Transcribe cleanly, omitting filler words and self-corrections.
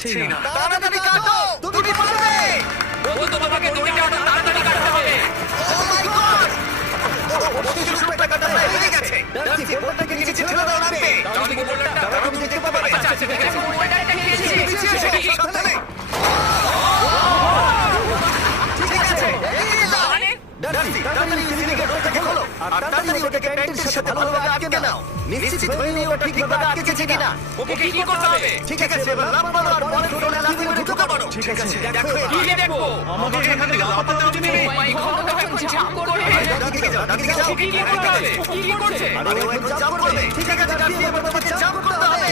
পারছি না। তাড়াতাড়ি কাটো, তুমি পারবে। বন্ধু তোমাকে দড়িটা আরো তাড়াতাড়ি কাটতে হবে। ও মাই গড! সুরটা কাটা প্রায় হয়ে গেছে। ডার্সি, বোল্টটাকে নিচে ঠেলে দাও লাগবে। তাহলে কি বললাম না? দাঁড়াও, তুমি দেখতে পাবে। আচ্ছা আচ্ছা ঠিক আছে। বোল্টারটা খেয়েছি। সাবধানে। ঠিক আছে, এগিয়ে যাও। ডার্সি, তাড়াতাড়ি ইনসিগনেটরটাকে খোলো। আর তাড়াতাড়ি ওটাকে প্যান্টের সাথে ভালোভাবে আটকে নাও। নিশ্চিত হয়ে নিও ওটা ঠিকভাবে আটকেছে কিনা। ওকে কি করতে হবে? ঠিক আছে, এবার লাফ মারো আর বলের ফ্লোরে লাফিয়ে ঢুকে পড়ো। ঠিক আছে, দেখো কি এবার। দেখবো? আমাকে এখান থেকে লাফাতে হবে তুমি। ও মাই গড, এখন জাম্প করবে। ডানদিকে যাও, ডানদিকে যাও। কি করতে হবে? কি করছে? আরে ও এখন জাম্প করবে। ঠিক আছে, ডার্সি, এবার তোমাকে জাম্প করতে হবে।